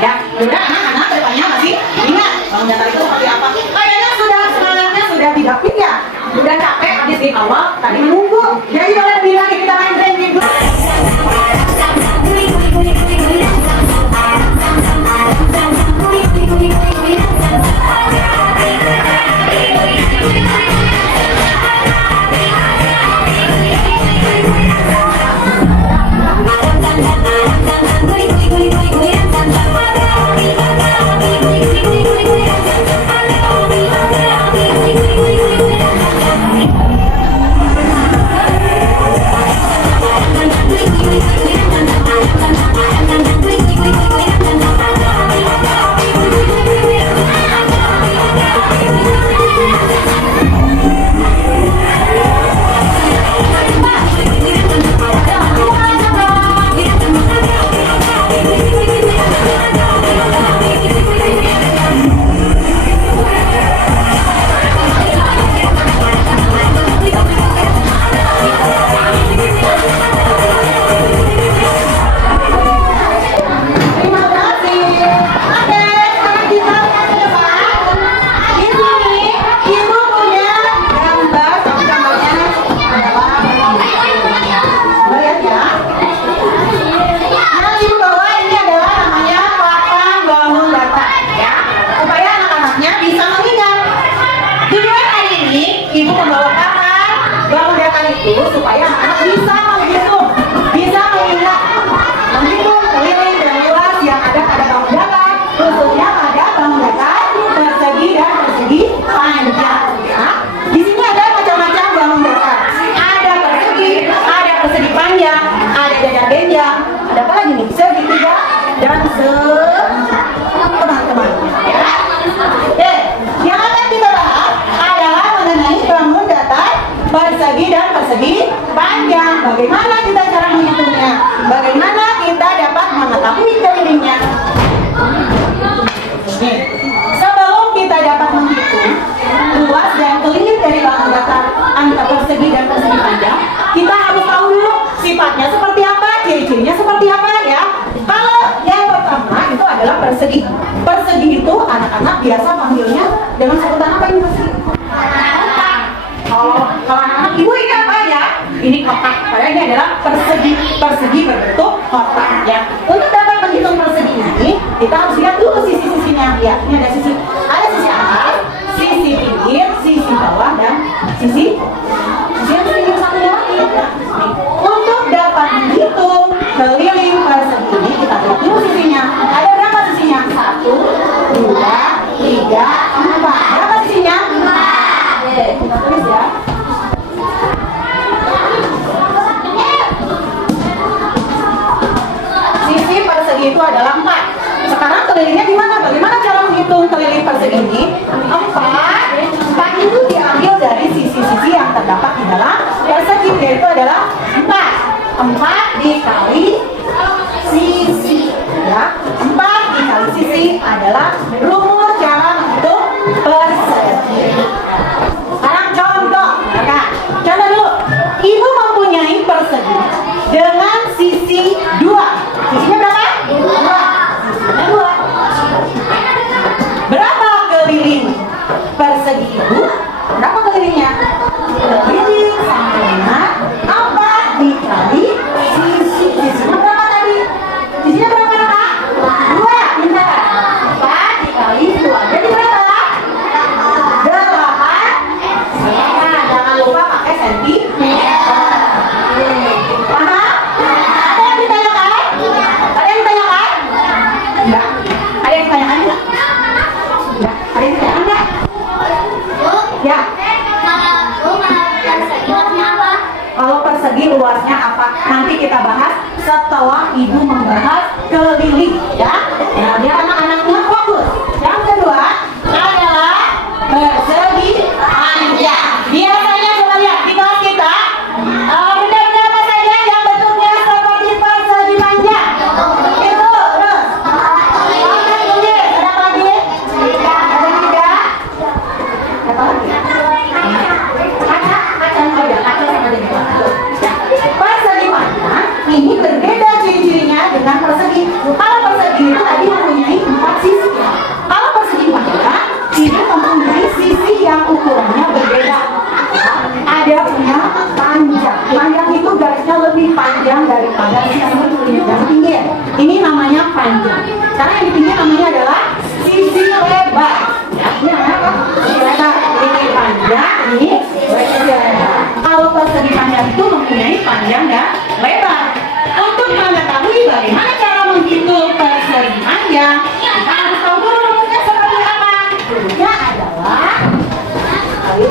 Ya, udah anak-anak depannya masih ingat bangun datar itu seperti apa? Kayaknya sudah semangatnya sudah tidak fit ya, udah capek habis di awal tadi menunggu. Jadi boleh lebih lagi kita main branding dulu. Supaya anak bisa menghitung keliling dan luas yang ada pada bangun datar, khususnya pada bangun datar persegi dan persegi panjang. Ya. Di sini ada macam-macam bangun datar. Ada persegi panjang, ada jajar benjang, ada apa lagi nih? Segitiga dan teman-teman. Ya. Oke, yang akan kita bahas adalah mengenai bangun datar persegi dan persegi panjang. Bagaimana kita cara menghitungnya? Bagaimana kita dapat mengetahui kelilingnya? Sebelum kita dapat menghitung luas dan keliling dari bangun datar antara persegi dan persegi panjang, kita harus tahu dulu sifatnya seperti apa, ciri-cirinya seperti apa ya. Kalau yang pertama itu adalah persegi. Persegi itu anak-anak biasa panggilnya dengan sebutan apa ini persegi? Kalau anak-anak ibu ini apa ya? Ini kotak. Padahal ini adalah persegi berbentuk kotak ya. Untuk dapat menghitung persegi ini, kita harus lihat dulu sisi-sisinya. Ya, ini ada sisi atas, sisi pinggir, sisi bawah dan sisi yang pinggir satu lagi. Untuk dapat menghitung keliling persegi ini, kita lihat dulu sisinya. Ada berapa sisinya? 1, 2, 3, 4. Berapa sisinya? 4. Oke, kita tulis ya. Sisi persegi itu adalah 4. Sekarang kelilingnya gimana? Bagaimana cara menghitung keliling persegi ini? 4 itu diambil dari sisi-sisi yang terdapat di dalam persegi, yaitu adalah 4 dikali sisi ya. 4 dikali sisi adalah rumus cara menghitung persegi. Sekarang contoh, ya. Contoh dulu. Ibu mempunyai persegi dengan sisi 2. Sisinya berapa? 2. Sisinya 2. Berapa keliling persegi ibu? Berapa kelilingnya? Keliling sama dengan 4 dikali sisi. Sisinya berapa tadi? Sisinya berapa Kak? 2. Pintar. 4 dikali 2. Jadi berapa? 8. Nah, jangan lupa pakai sentimeter. Paham? Ada yang ditanyakan? Ada yang ditanyakan? Enggak. Ada yang ditanyakan enggak? Enggak. Ada yang ditanyakan enggak? Ya. Kalau persegi luasnya apa? Nanti kita bahas setelah ibu membahas keliling ya. Nah, biar anak-anaknya fokus. Yang kedua adalah persegi panjang. Biasanya coba lihat di kelas kita benda-benda apa saja yang bentuknya seperti persegi panjang. Itu terus. Kotak tulis. Ada apa lagi? Ada juga. Apa lagi? Kaca. Oh ya, kaca sama dengan persegi panjang ini berbeda ciri-cirinya dengan persegi. Kalau persegi itu tadi mempunyai ini adalah sisi lebar. Ya, ini apa? Sisi lebar. Ini panjang, ini sisi lebar. Kalau persegi panjang itu mempunyai panjang dan lebar. Untuk mengetahui bagaimana cara menghitung persegi panjang, kita harus tahu dulu rumusnya seperti apa. Rumusnya adalah persegi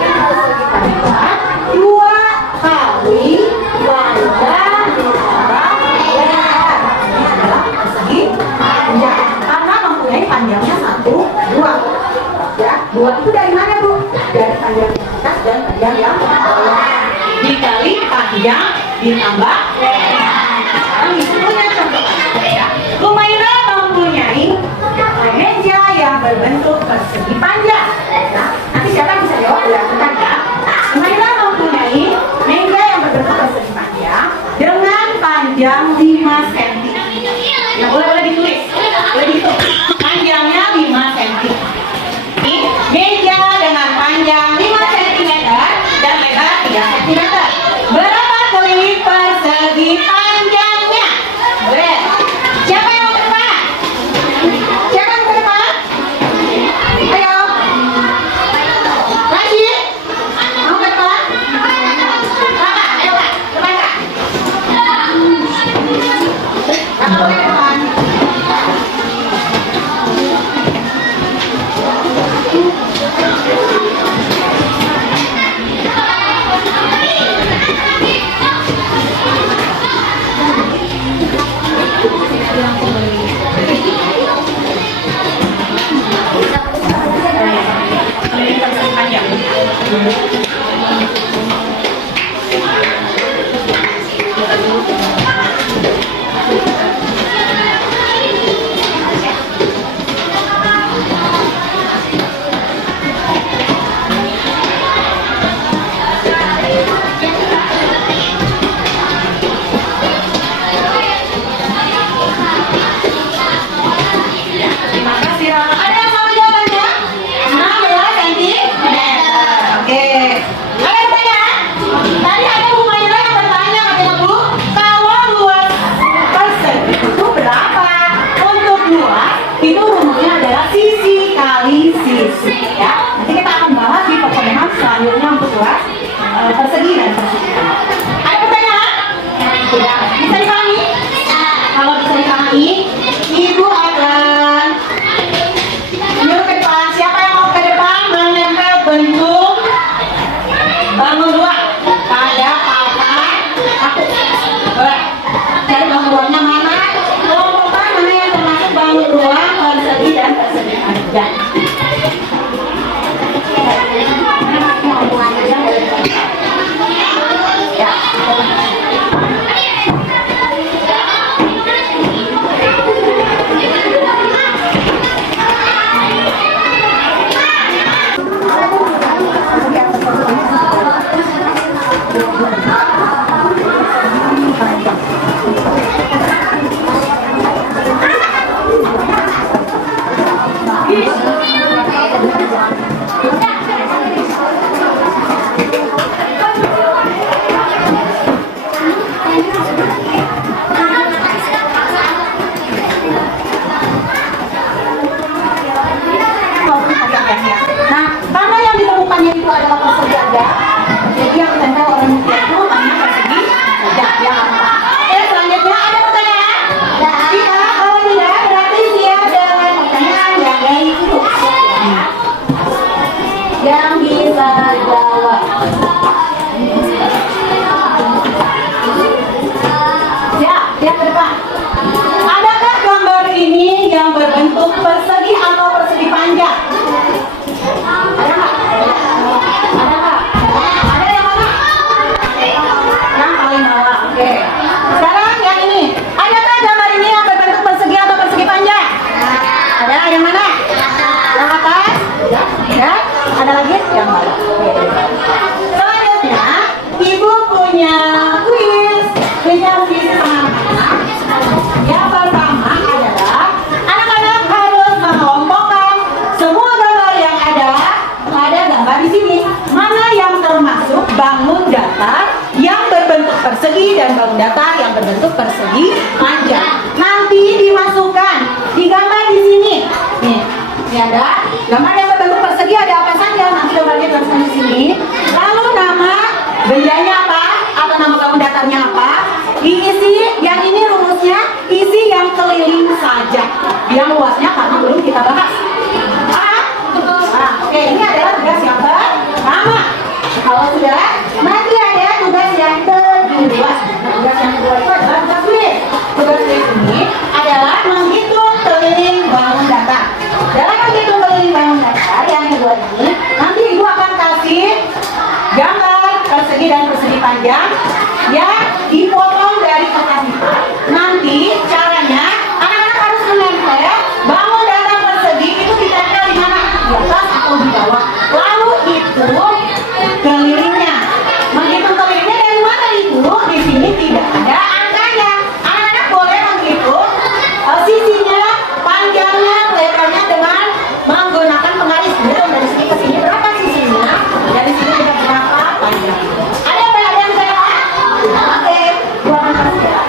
panjang 2 kali panjang ditambah lebar. Ini adalah persegi panjang karena mempunyai panjangnya 1, 2. Ya, 2 itu dari mana, Bu? Dari panjang atas dan panjang yang bawah. Dikali panjang ditambah lebar. Sekarang punya contoh ya. Lumaira mempunyai meja yang berbentuk persegi panjang. Nah, nanti siapa yang bisa jawab ya? Bentar ya. Lumaira mempunyai meja yang berbentuk persegi panjang dengan panjang 5 cm. Nah, boleh ditulis, boleh dihitung. Panjangnya 5 cm. Ini meja dengan panjang 5 cm dan lebar 3 cm. Berapa keliling persegi panjangnya? Boleh. Siapa yang mau ke depan? Siapa yang ke depan? Ayo. Lagi? Mau ke depan? Kakak, ayo Kak. Depan Kak. Kakak boleh ke depan. Keliling persegi panjang. Terima kasih Rama. Ada yang sama jawabannya? 16 cm. Oke. Ada yang bertanya? Tadi ada Bu Maira yang bertanya katanya Bu, kalau luas persegi itu berapa? Untuk luas itu rumusnya adalah sisi kali sisi ya. Nanti kita akan bahas di pertemuan selanjutnya untuk luas persegi dan persegi. Ada pertanyaan? Tidak. Bisa dipahami? Kalau bisa dipahami, Ibu akan nyuruh ke depan. Siapa yang mau ke depan menempel bentuk bangun ruang pada papan aku? Boleh. Cari bangun ruangnya mana? Kelompokkan mana yang termasuk bangun ruang persegi dan persegi panjang. Ya. Nah, karena yang ditemukannya itu adalah persegi aja, jadi yang ditempel orang itu namanya persegi aja. Ya, selanjutnya ada pertanyaan? Tidak, kalau tidak berarti siap dengan pertanyaan yang dari itu. Yang bisa jawab. Ya, yang ke depan. Adakah gambar ini yang berbentuk persegi atau persegi panjang? Ada nggak? Ada nggak? Ada yang mana? Yang paling bawah. Oke. Sekarang yang ini. Adakah gambar ini yang berbentuk persegi atau persegi panjang? Ada. Yang mana? Yang atas? Ya. Ada lagi? Yang bawah. Selanjutnya, Ibu punya kuis. Kuisnya kuis sama anak-anak. Yang pertama adalah anak-anak harus mengelompokkan semua gambar yang ada gambar di sini. Mana yang termasuk bangun datar yang berbentuk persegi dan bangun datar yang berbentuk persegi panjang. Nanti dimasukkan di gambar di sini. ada. Gambar yang berbentuk persegi ada apa saja? Nanti gambarnya jelaskan di sini. Lalu nama bendanya apa? Atau nama bangun datarnya apa? Diisi, yang ini rumusnya, isi yang keliling saja. Yang luasnya karena belum kita bahas. Oke, ini adalah tugas yang pertama. Kalau sudah, nanti ada tugas yang kedua. Tugas yang kedua itu adalah tugas tulis. Tugas tulis ini adalah menghitung keliling bangun datar. Dalam menghitung keliling bangun datar yang kedua ini, nanti ibu akan kasih gambar persegi dan persegi panjang yang dipotong dari kertas itu. Nanti caranya anak-anak harus menempel bangun datar persegi itu ditempel di mana? Di atas atau di bawah. Lalu itu kelilingnya. Menghitung kelilingnya dari mana ibu? Di sini tidak ada angkanya. Anak-anak boleh menghitung sisinya, panjangnya, lebarnya dengan menggunakan penggaris. Dari sini ke sini berapa sisinya? Dari sini juga berapa panjangnya? Ada yang salah? Oke, gua akan kasih ya.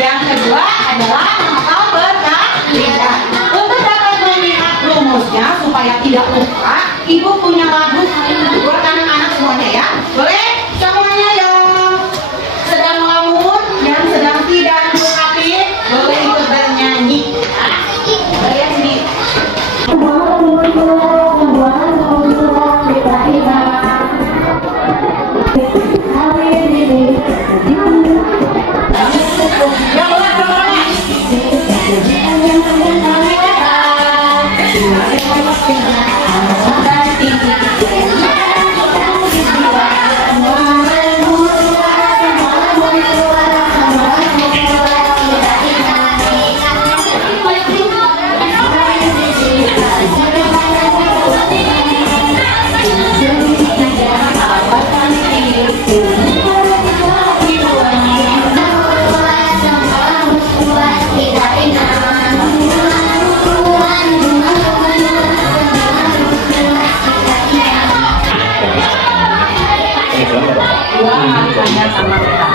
Yang kedua adalah menghafal berkalian. Untuk dapat tidak lupa, Ibu punya lagu buat anak-anak semuanya ya. Boleh? Semuanya yang sedang melamun, yang sedang tidak happy, boleh ikut bernyanyi. Kalian sini.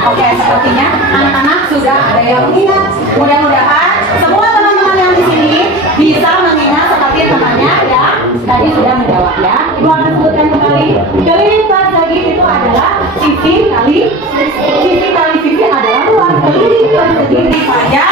Oke, sepertinya anak-anak sudah ada yang ingat. Mudah-mudahan semua teman-teman yang di sini bisa mengingat seperti temannya ya. Tadi sudah menjawab ya. Ibu akan sebutkan kembali. Kelilipan segi itu adalah sisi kali sisi adalah luas. Kelilipan segi pada